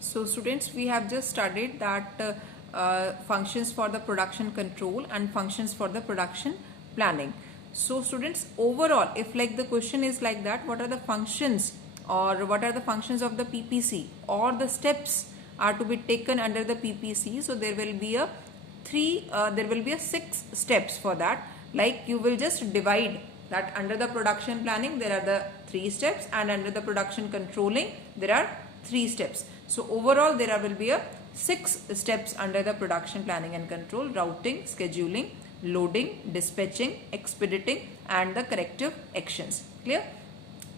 So students, we have just studied that functions for the production control and functions for the production planning. So students, overall, if like the question is like that, what are the functions or what are the functions of the PPC or the steps are to be taken under the PPC? So there will be a six steps for that. Like you will just divide that under the production planning there are the 3 steps, and under the production controlling there are 3 steps. So overall there will be a 6 steps under the production planning and control: routing, scheduling, loading, dispatching, expediting, and the corrective actions. Clear?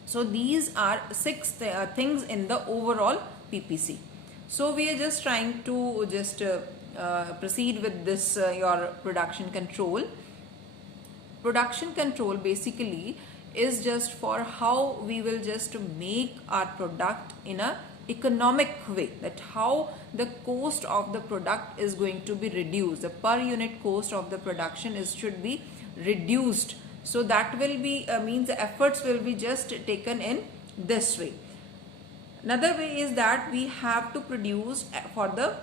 So these are 6 things in the overall PPC. So we are just trying to proceed with this your production control. Production control basically is just for how we will just make our product in a economic way, that how the cost of the product is going to be reduced, the per unit cost of the production should be reduced. So that will be means the efforts will be just taken in this way. Another way is that we have to produce for the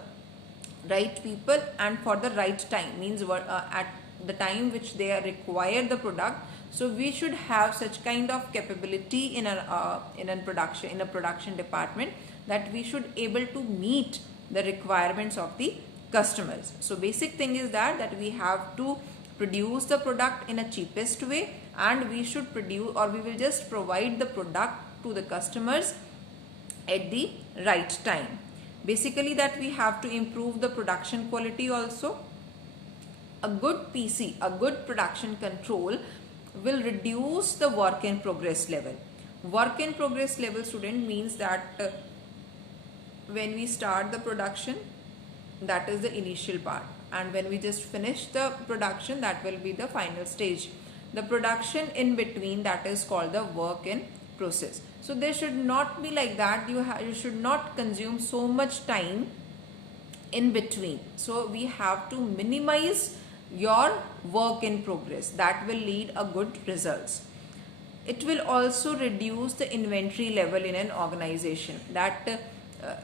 right people and for the right time, means at the time which they require the product. So we should have such kind of capability in a production department, that we should able to meet the requirements of the customers. So basic thing is that we have to produce the product in a cheapest way, and we should produce, or we will just provide the product to the customers at the right time. Basically that we have to improve the production quality also. A good PC, a good production control will reduce the work in progress level. Work in progress level, student, means that when we start the production, that is the initial part, and when we just finish the production, that will be the final stage. The production in between, that is called the work in process. So there should not be like that. You should not consume so much time in between. So we have to minimize your work in progress. That will lead a good results. It will also reduce the inventory level in an organization. That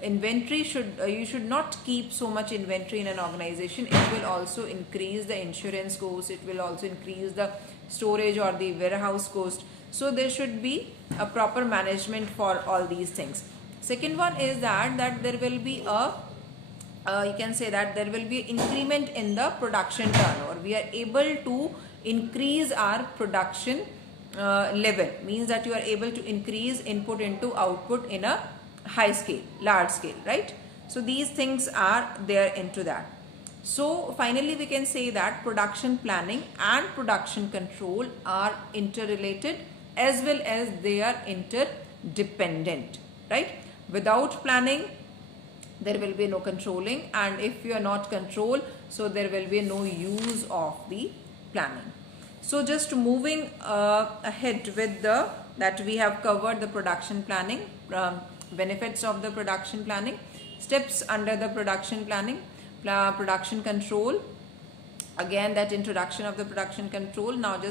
inventory you should not keep so much inventory in an organization. It will also increase the insurance cost. It will also increase the storage or the warehouse cost. So there should be a proper management for all these things. Second one is that there will be a you can say that there will be increment in the production turnover. We are able to increase our production level, means that you are able to increase input into output in a high scale, large scale, right? So these things are there into that. So finally we can say that production planning and production control are interrelated, as well as they are interdependent, right? Without planning there will be no controlling, and if you are not control, so there will be no use of the planning. So just moving ahead with that we have covered the production planning, benefits of the production planning, steps under the production planning, production control, again that introduction of the production control. Now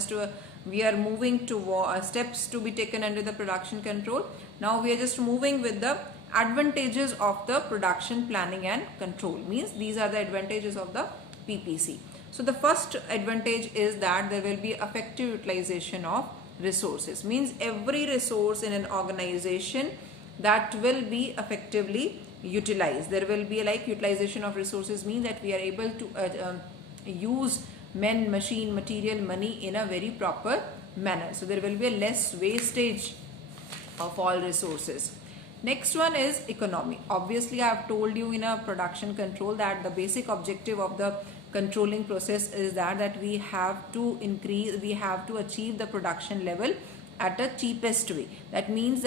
we are moving to steps to be taken under the production control. Now we are just moving with the advantages of the production planning and control, means these are the advantages of the PPC. So the first advantage is that there will be effective utilization of resources, means every resource in an organization that will be effectively utilized. There will be like utilization of resources, means that we are able to use men, machine, material, money in a very proper manner. So there will be a less wastage of all resources. Next one is economy. Obviously I have told you in a production control that the basic objective of the controlling process is that we have to achieve the production level at a cheapest way. That means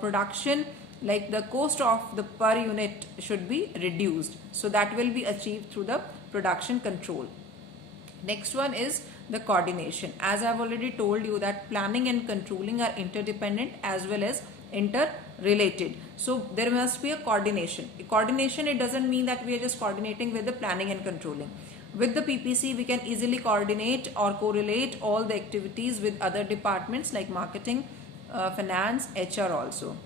production, like the cost of the per unit should be reduced. So that will be achieved through the production control. Next one is the coordination. As I have already told you that planning and controlling are interdependent as well as interrelated. So there must be a coordination. Coordination, it doesn't mean that we are just coordinating with the planning and controlling. With the PPC, we can easily coordinate or correlate all the activities with other departments like marketing, finance, HR also.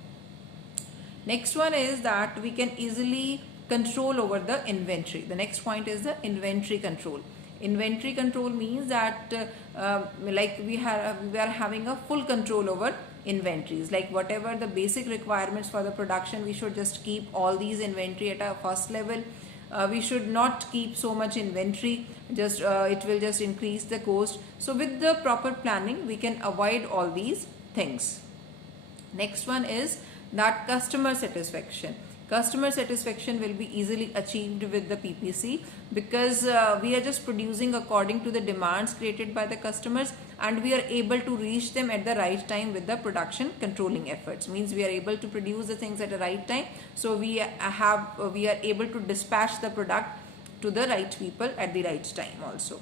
Next one is that we can easily control over the inventory. The next point is the inventory control. Inventory control means that like we are having a full control over inventories. Like whatever the basic requirements for the production, we should just keep all these inventory at a first level. We should not keep so much inventory, just it will just increase the cost. So with the proper planning we can avoid all these things. Next one is that customer satisfaction. Customer satisfaction will be easily achieved with the PPC, because we are just producing according to the demands created by the customers, and we are able to reach them at the right time with the production controlling efforts. Means we are able to produce the things at the right time, so we are able to dispatch the product to the right people at the right time also.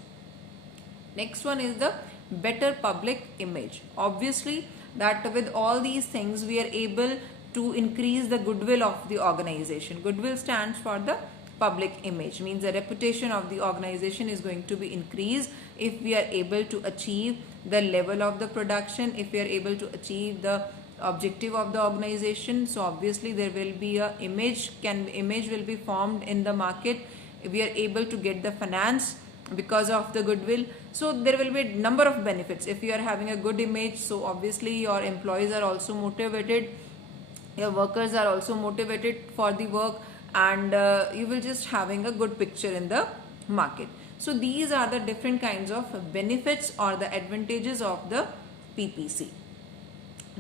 Next one is the better public image. Obviously that with all these things we are able to increase the goodwill of the organization. Goodwill stands for the public image, means the reputation of the organization is going to be increased if we are able to achieve the level of the production, if we are able to achieve the objective of the organization. So obviously there will be a image will be formed in the market. We are able to get the finance because of the goodwill. So there will be a number of benefits if you are having a good image. So obviously your employees are also motivated, your workers are also motivated for the work, and you will just having a good picture in the market. So these are the different kinds of benefits or the advantages of the PPC.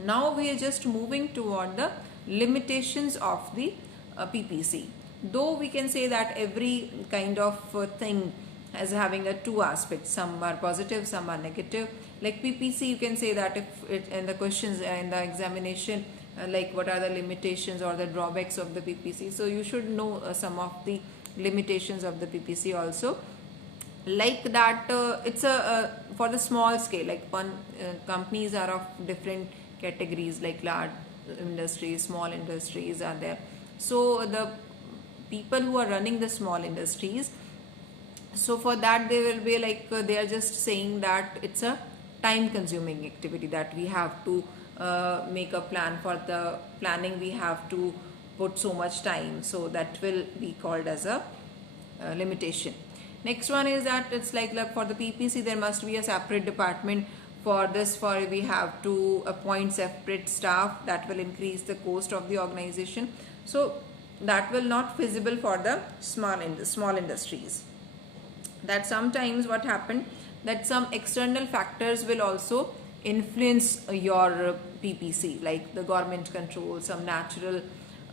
Now we are just moving toward the limitations of the PPC. Though we can say that every kind of thing as having a two aspects, some are positive, some are negative. Like PPC, you can say that if it in the questions in the examination, like what are the limitations or the drawbacks of the PPC, so you should know some of the limitations of the PPC also. Like that it's a for the small scale, like one companies are of different categories, like large industries, small industries are there. So the people who are running the small industries, so for that they will be like they are just saying that it's a time consuming activity, that we have to make a plan. For the planning we have to put so much time, so that will be called as a limitation. Next one is that it's like for the PPC there must be a separate department for this, for we have to appoint separate staff, that will increase the cost of the organization. So that will not feasible for the small industries. That sometimes what happened, that some external factors will also influence your PPC, like the government control, some natural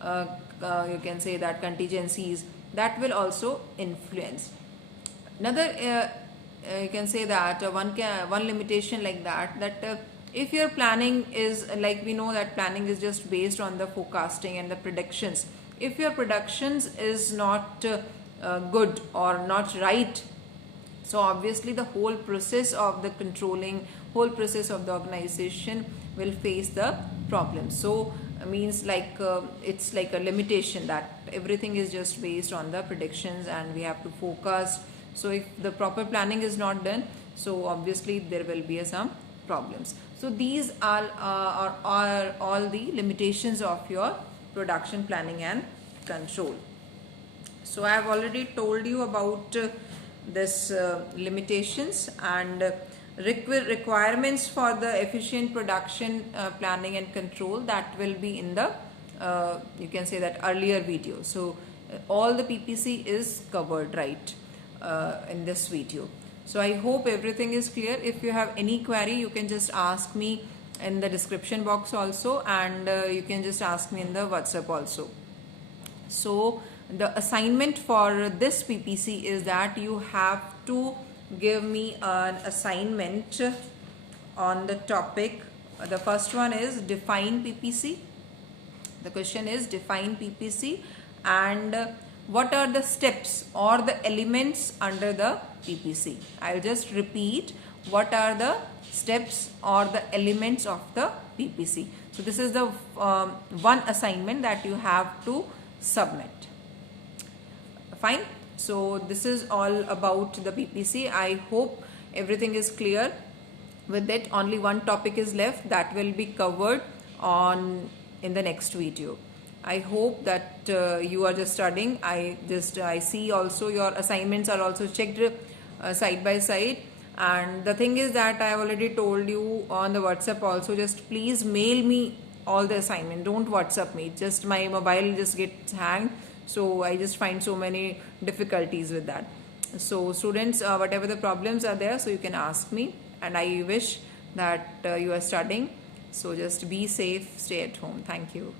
you can say that contingencies, that will also influence. Another you can say that one limitation like that if your planning is, like we know that planning is just based on the forecasting and the predictions. If your predictions is not good or not right, so obviously the whole process of the controlling, whole process of the organization will face the problem. So means like it's like a limitation, that everything is just based on the predictions and we have to focus. So if the proper planning is not done, so obviously there will be some problems. So these are all the limitations of your production planning and control. So I have already told you about this limitations and requirements for the efficient production planning and control, that will be in the you can say that earlier video. So all the PPC is covered right in this video. So I hope everything is clear. If you have any query, you can just ask me in the description box also, and you can just ask me in the WhatsApp also. So the assignment for this PPC is that you have to give me an assignment on the topic. The first one is define PPC. The question is define PPC and what are the steps or the elements under the PPC. I'll just repeat, what are the steps or the elements of the PPC. So this is the one assignment that you have to submit. Fine. So this is all about the PPC. I hope everything is clear with it. Only one topic is left, that will be covered in the next video. I hope that you are just studying. I see also your assignments are also checked side by side. And the thing is that I have already told you on the WhatsApp also, just please mail me all the assignment. Don't WhatsApp me. Just my mobile just gets hanged. So I just find so many difficulties with that. So students, whatever the problems are there, so you can ask me. And I wish that you are studying. So just be safe, stay at home. Thank you.